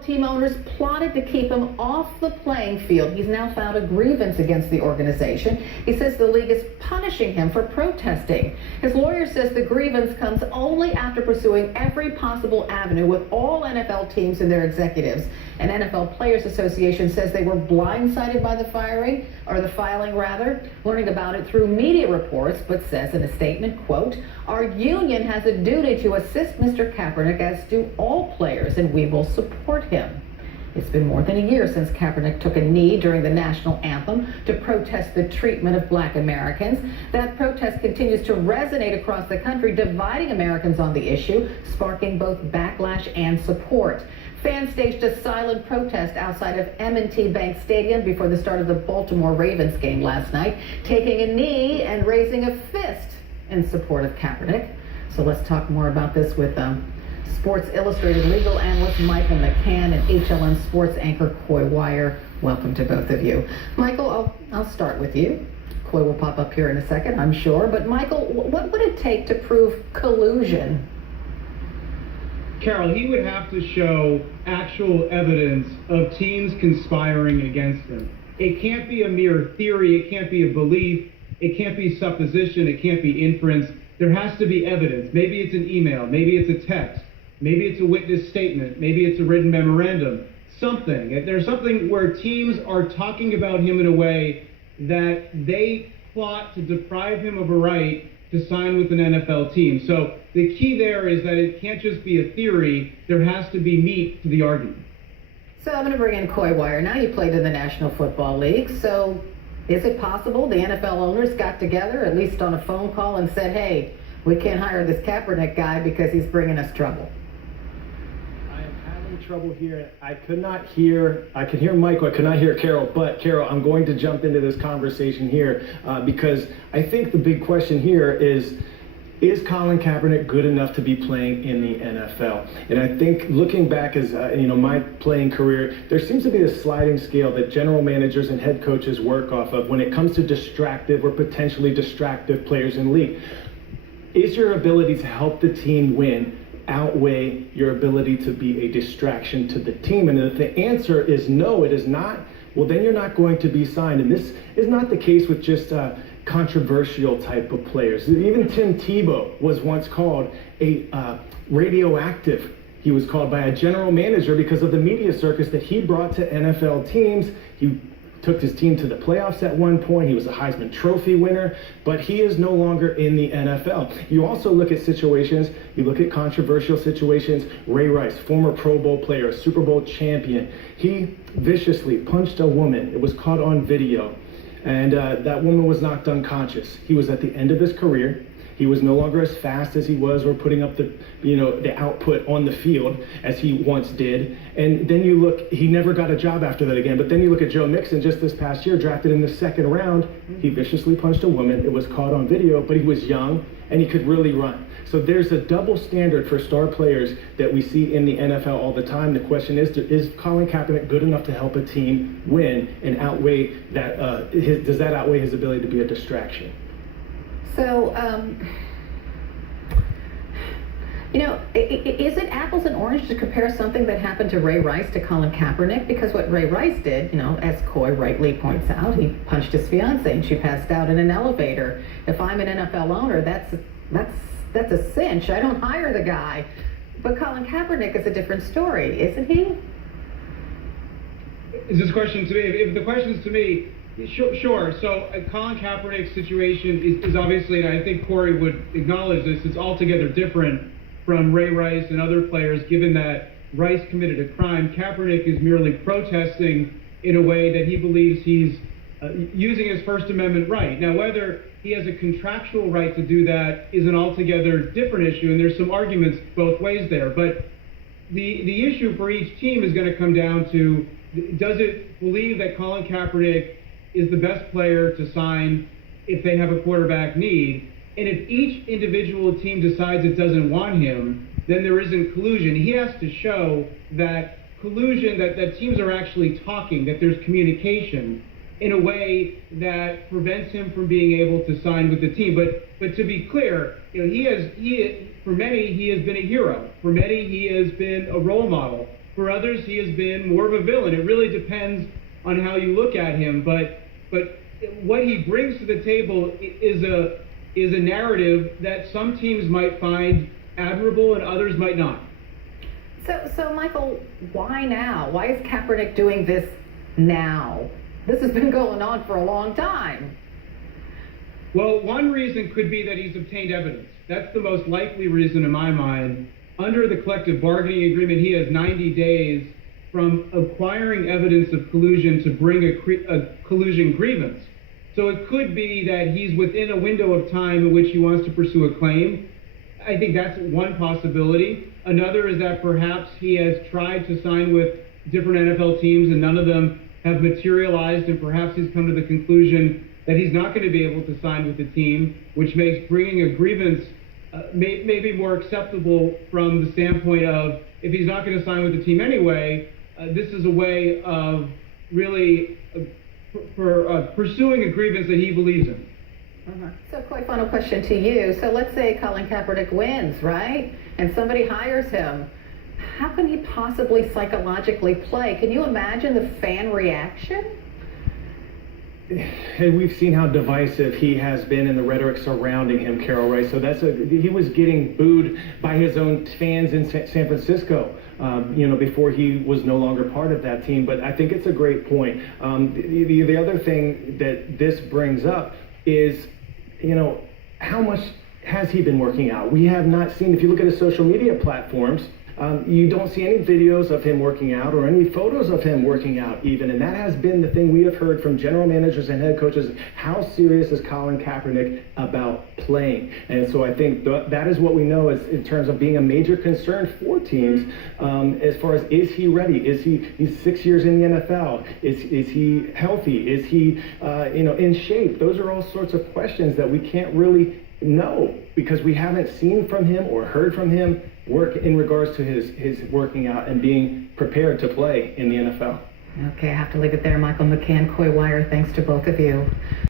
Team owners plotted to keep him off the playing field. He's now filed a grievance against the organization. He says the league is punishing him for protesting. His lawyer says the grievance comes only after pursuing every possible avenue with all NFL teams and their executives. An NFL Players Association says they were blindsided by the filing, learning about it through media reports, but says in a statement, quote, "Our union has a duty to assist Mr. Kaepernick, as do all players, and we will support him." It's been more than a year since Kaepernick took a knee during the national anthem to protest the treatment of Black Americans. That protest continues to resonate across the country, dividing Americans on the issue, sparking both backlash and support. Fans staged a silent protest outside of M&T Bank Stadium before the start of the Baltimore Ravens game last night, taking a knee and raising a fist in support of Kaepernick. So let's talk more about this with Sports Illustrated legal analyst Michael McCann and HLN sports anchor Coy Wire. Welcome to both of you. Michael, I'll start with you. Coy will pop up here in a second, I'm sure. But Michael, what would it take to prove collusion? Carol, he would have to show actual evidence of teams conspiring against him. It can't be a mere theory, it can't be a belief, it can't be supposition, it can't be inference. There has to be evidence. Maybe it's an email, maybe it's a text, maybe it's a witness statement, maybe it's a written memorandum, something. If there's something where teams are talking about him in a way that they plot to deprive him of a right to sign with an NFL team. So the key there is that it can't just be a theory, there has to be meat to the argument. So I'm going to bring in Coy Wire. Now you played in the National Football League, so is it possible the NFL owners got together, at least on a phone call, and said, hey, we can't hire this Kaepernick guy because he's bringing us trouble? Trouble here. I could hear Michael, I could not hear Carol, but Carol, I'm going to jump into this conversation here because I think the big question here is Colin Kaepernick good enough to be playing in the NFL? And I think looking back as my playing career, there seems to be a sliding scale that general managers and head coaches work off of when it comes to distractive or potentially distractive players in the league. Is your ability to help the team win outweigh your ability to be a distraction to the team? And if the answer is no, it is not, well, then you're not going to be signed. And this is not the case with just controversial type of players. Even Tim Tebow was once called a radioactive. He was called by a general manager because of the media circus that he brought to NFL teams. He took his team to the playoffs at one point. He was a Heisman Trophy winner, but he is no longer in the NFL. You also look at situations, you look at controversial situations. Ray Rice, former Pro Bowl player, Super Bowl champion, he viciously punched a woman. It was caught on video, and that woman was knocked unconscious. He was at the end of his career. He was no longer as fast as he was or putting up the output on the field as he once did. And then you look, he never got a job after that again. But then you look at Joe Mixon just this past year, drafted in the second round. He viciously punched a woman. It was caught on video, but he was young and he could really run. So there's a double standard for star players that we see in the NFL all the time. The question is Colin Kaepernick good enough to help a team win and outweigh that? Does that outweigh his ability to be a distraction? So, is it apples and oranges to compare something that happened to Ray Rice to Colin Kaepernick? Because what Ray Rice did, as Coy rightly points out, he punched his fiancée and she passed out in an elevator. If I'm an NFL owner, that's a cinch. I don't hire the guy. But Colin Kaepernick is a different story, isn't he? Is this question to me? If the question's to me, sure. So Colin Kaepernick's situation is obviously, and I think Corey would acknowledge this, it's altogether different from Ray Rice and other players, given that Rice committed a crime. Kaepernick is merely protesting in a way that he believes he's using his First Amendment right. Now, whether he has a contractual right to do that is an altogether different issue, and there's some arguments both ways there. But the issue for each team is going to come down to, does it believe that Colin Kaepernick is the best player to sign if they have a quarterback need? And if each individual team decides it doesn't want him, then there isn't collusion. He has to show that collusion, that teams are actually talking, that there's communication in a way that prevents him from being able to sign with the team. But to be clear, for many, he has been a hero. For many, he has been a role model. For others, he has been more of a villain. It really depends on how you look at him. But what he brings to the table is a narrative that some teams might find admirable and others might not. So Michael, why now? Why is Kaepernick doing this now? This has been going on for a long time. Well, one reason could be that he's obtained evidence. That's the most likely reason in my mind. Under the collective bargaining agreement, he has 90 days from acquiring evidence of collusion to bring a collusion grievance. So it could be that he's within a window of time in which he wants to pursue a claim. I think that's one possibility. Another is that perhaps he has tried to sign with different NFL teams and none of them have materialized, and perhaps he's come to the conclusion that he's not going to be able to sign with the team, which makes bringing a grievance maybe more acceptable from the standpoint of, if he's not going to sign with the team anyway, this is a way of really pursuing a grievance that he believes in. So, quick final question to you. So, let's say Colin Kaepernick wins, right? And somebody hires him. How can he possibly psychologically play? Can you imagine the fan reaction? And we've seen how divisive he has been in the rhetoric surrounding him, Carol, right? So he was getting booed by his own fans in San Francisco, before he was no longer part of that team. But I think it's a great point. The other thing that this brings up is, how much has he been working out? We have not seen, if you look at his social media platforms, you don't see any videos of him working out or any photos of him working out even. And that has been the thing we have heard from general managers and head coaches. How serious is Colin Kaepernick about playing? And so I think that is what we know is in terms of being a major concern for teams, as far as, is he ready? He's 6 years in the NFL. Is he healthy? Is he, in shape? Those are all sorts of questions that we can't really know because we haven't seen from him or heard from him work in regards to his working out and being prepared to play in the NFL. Okay, I have to leave it there. Michael McCann, Coy Wire, thanks to both of you.